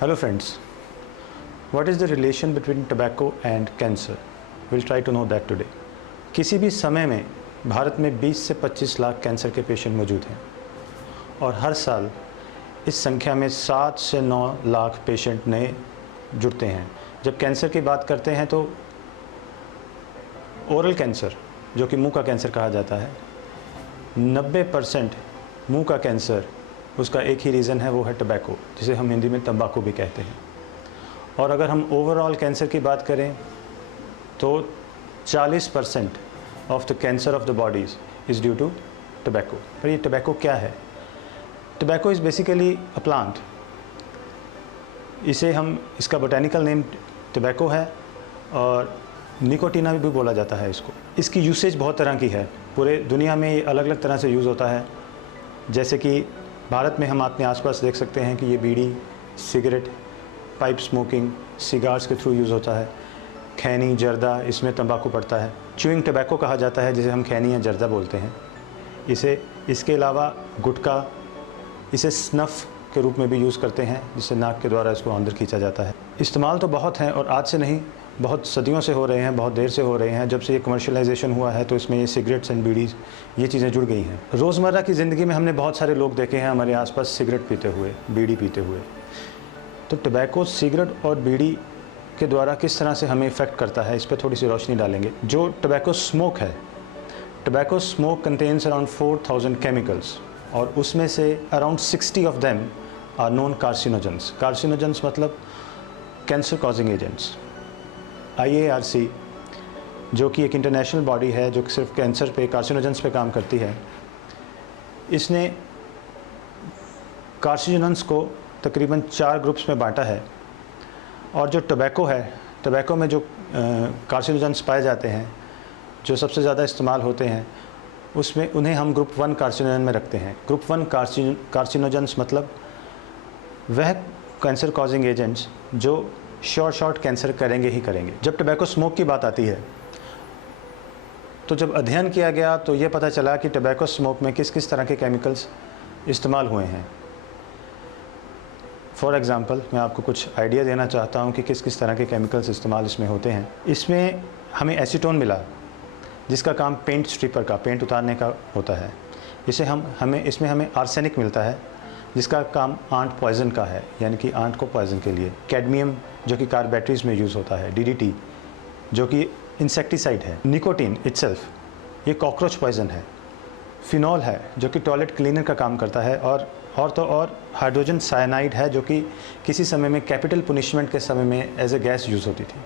Hello friends, what is the relation between tobacco and cancer? We'll try to know that today. किसी भी समय में भारत में 20 से 25 लाख कैंसर के पेशेंट मौजूद हैं और हर साल इस संख्या में 7 से 9 लाख पेशेंट नए जुड़ते हैं। जब कैंसर की बात करते हैं तो ओरल कैंसर, जो कि मुंह का कैंसर कहा जाता है, 90% मुंह का कैंसर, उसका एक ही रीज़न है, वो है टबैको, जिसे हम हिंदी में तंबाकू भी कहते हैं। और अगर हम ओवरऑल कैंसर की बात करें तो 40% of the cancer of the bodies is due to tobacco. पर ये टबैको क्या है? Tobacco is basically a plant. इसका बोटेनिकल नेम टबैको है और निकोटीना भी बोला जाता है इसको। इसकी यूसेज बहुत तरह की है, पूरे दुनिया में ये अलग अलग तरह से यूज़ होता है। जैसे कि भारत में हम अपने आसपास देख सकते हैं कि ये बीड़ी, सिगरेट, पाइप स्मोकिंग, सिगार्स के थ्रू यूज़ होता है। खैनी, जर्दा, इसमें तंबाकू पड़ता है। च्यूइंग टबैको कहा जाता है, जिसे हम खैनी या जर्दा बोलते हैं। इसके अलावा गुटखा, इसे स्नफ़ के रूप में भी यूज़ करते हैं, जिससे नाक के द्वारा इसको अंदर खींचा जाता है। इस्तेमाल तो बहुत हैं और आज से नहीं, बहुत सदियों से हो रहे हैं, बहुत देर से हो रहे हैं। जब से ये कमर्शियलाइजेशन हुआ है तो इसमें ये सिगरेट्स एंड बीड़ीज़, ये चीज़ें जुड़ गई हैं। रोज़मर्रा की ज़िंदगी में हमने बहुत सारे लोग देखे हैं हमारे आसपास सिगरेट पीते हुए, बीड़ी पीते हुए। तो टबैको सिगरेट और बीड़ी के द्वारा किस तरह से हमें इफ़ेक्ट करता है, इस पर थोड़ी सी रोशनी डालेंगे। जो टबैको स्मोक है, tobacco smoke contains around 4000 chemicals और उसमें से around 60 of them are non carcinogens. Carcinogens मतलब कैंसर कॉजिंग एजेंट्स। IARC, जो कि एक इंटरनेशनल बॉडी है जो सिर्फ कैंसर पे, कार्सिनोजेंस पे काम करती है, इसने कार्सिनोजेंस को तकरीबन 4 ग्रुप्स में बांटा है। और जो टबैको है, टबैको में जो कार्सिनोजेंस पाए जाते हैं, जो सबसे ज़्यादा इस्तेमाल होते हैं, उसमें उन्हें हम ग्रुप 1 कार्सिनोजन में रखते हैं। ग्रुप 1 कार्सिनोजेंस मतलब वह कैंसर कॉजिंग एजेंट्स जो शॉर्ट कैंसर करेंगे ही करेंगे। जब टबैको स्मोक की बात आती है तो जब अध्ययन किया गया तो ये पता चला कि टबैको स्मोक में किस किस तरह के केमिकल्स इस्तेमाल हुए हैं। फॉर एग्ज़ाम्पल, मैं आपको कुछ आइडिया देना चाहता हूँ कि किस किस तरह के केमिकल्स इस्तेमाल इसमें होते हैं। इसमें हमें एसीटोन मिला, जिसका काम पेंट स्ट्रिपर का, पेंट उतारने का होता है। इसमें हमें आर्सेनिक मिलता है, जिसका काम आंट पॉइज़न का है, यानी कि आंट को पॉइज़न के लिए। कैडमियम, जो कि कार बैटरीज में यूज़ होता है। DDT, जो कि इंसेक्टिसाइड है। निकोटीन इटसेल्फ, ये कॉकरोच पॉइज़न है। फिनॉल है, जो कि टॉयलेट क्लीनर का काम करता है। और हाइड्रोजन साइनाइड है, जो कि किसी समय में कैपिटल पनिशमेंट के समय में एज ए गैस यूज़ होती थी।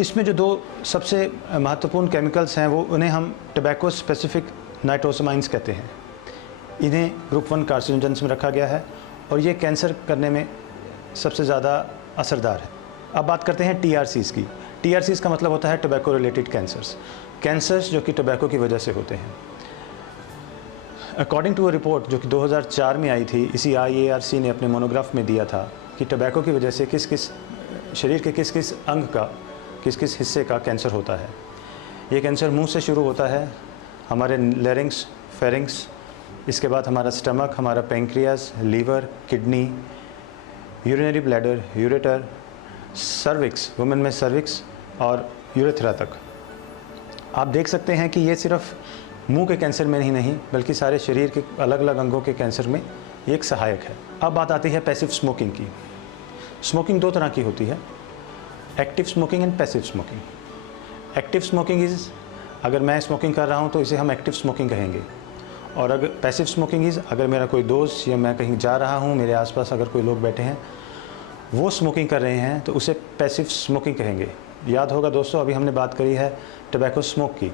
इसमें जो 2 सबसे महत्वपूर्ण केमिकल्स हैं, उन्हें हम टबैको स्पेसिफिक नाइट्रोसामाइंस कहते हैं। इन्हें ग्रुप 1 कार्सिनोजेंस में रखा गया है और ये कैंसर करने में सबसे ज़्यादा असरदार है। अब बात करते हैं TRCs की। TRCs का मतलब होता है टबैको रिलेटेड कैंसर्स जो कि टबैको की वजह से होते हैं। अकॉर्डिंग टू अ रिपोर्ट जो कि 2004 में आई थी, इसी IARC ने अपने मोनोग्राफ में दिया था कि टबैको की वजह से शरीर के किस किस अंग का, किस किस हिस्से का कैंसर होता है। ये कैंसर मुंह से शुरू होता है, हमारे लेरिंग्स, फेरिंग्स, इसके बाद हमारा स्टमक, हमारा pancreas, liver, kidney, urinary bladder, ureter, cervix, women में सर्विक्स और यूरेथ्रा तक। आप देख सकते हैं कि ये सिर्फ मुंह के कैंसर में ही नहीं, बल्कि सारे शरीर के अलग अलग अंगों के कैंसर में ये एक सहायक है। अब बात आती है पैसिव स्मोकिंग की। स्मोकिंग 2 तरह की होती है, active smoking and passive smoking. Active smoking is, अगर मैं स्मोकिंग कर रहा हूँ तो इसे हम एक्टिव स्मोकिंग कहेंगे। और अगर पैसिव स्मोकिंग इज़, अगर मेरा कोई दोस्त या मैं कहीं जा रहा हूँ, मेरे आसपास अगर कोई लोग बैठे हैं, वो स्मोकिंग कर रहे हैं, तो उसे पैसिव स्मोकिंग कहेंगे। याद होगा दोस्तों, अभी हमने बात करी है टबैको स्मोक की।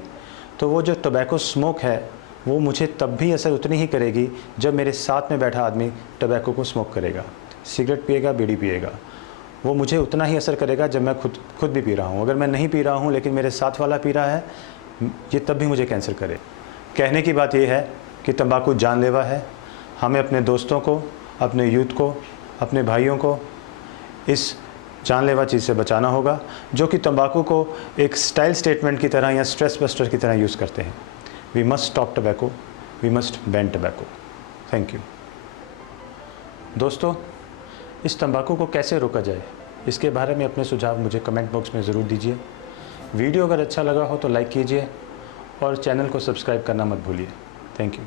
तो वो जो टबैको स्मोक है, वो मुझे तब भी असर उतनी ही करेगी जब मेरे साथ में बैठा आदमी टबैको को स्मोक करेगा, सिगरेट पिएगा, बीड़ी पिएगा। वो मुझे उतना ही असर करेगा जब मैं खुद भी पी रहा हूँ। अगर मैं नहीं पी रहा हूँ लेकिन मेरे साथ वाला पी रहा है, ये तब भी मुझे कैंसर करे। कहने की बात ये है कि तंबाकू जानलेवा है। हमें अपने दोस्तों को, अपने यूथ को, अपने भाइयों को इस जानलेवा चीज़ से बचाना होगा, जो कि तंबाकू को एक स्टाइल स्टेटमेंट की तरह या स्ट्रेस बस्टर की तरह यूज़ करते हैं। We must stop tobacco, we must ban tobacco. Thank you. दोस्तों, इस तंबाकू को कैसे रोका जाए, इसके बारे में अपने सुझाव मुझे कमेंट बॉक्स में ज़रूर दीजिए। वीडियो अगर अच्छा लगा हो तो लाइक कीजिए और चैनल को सब्सक्राइब करना मत भूलिए। Thank you.